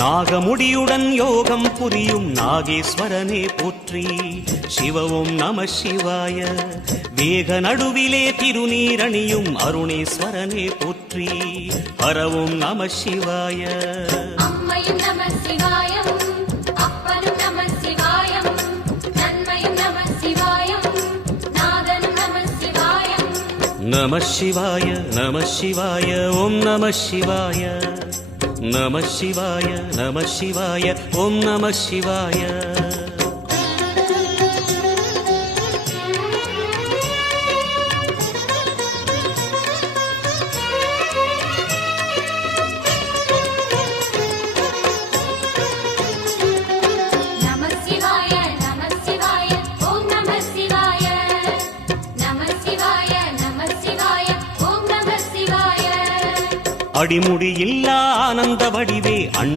நாகமுடியுடன் யோகம் புரியும் நாகேஸ்வரனே போற்றி. சிவ ஓம் நம சிவாய. வேக நடுவிலே திருநீரணியும் அருணேஸ்வரனே போற்றி. ஹர ஓம் நம சிவாய. அம்மையும் நம சிவாயம், அப்பனும் நம சிவாயம், நன்மையும் நம சிவாயம், நாதனும் நம சிவாயம். நம சிவாய நம சிவாய ஓம் நம சிவாய. நம சிவாய நம சிவாய ஓம் நம சிவாய. நம சிவாய நம சிவாய ஓம் நம சிவாய. நம சிவாய நம சிவாய ஓம் நம சிவாய. அடிமுடியில்லா ஆனந்த வடிவே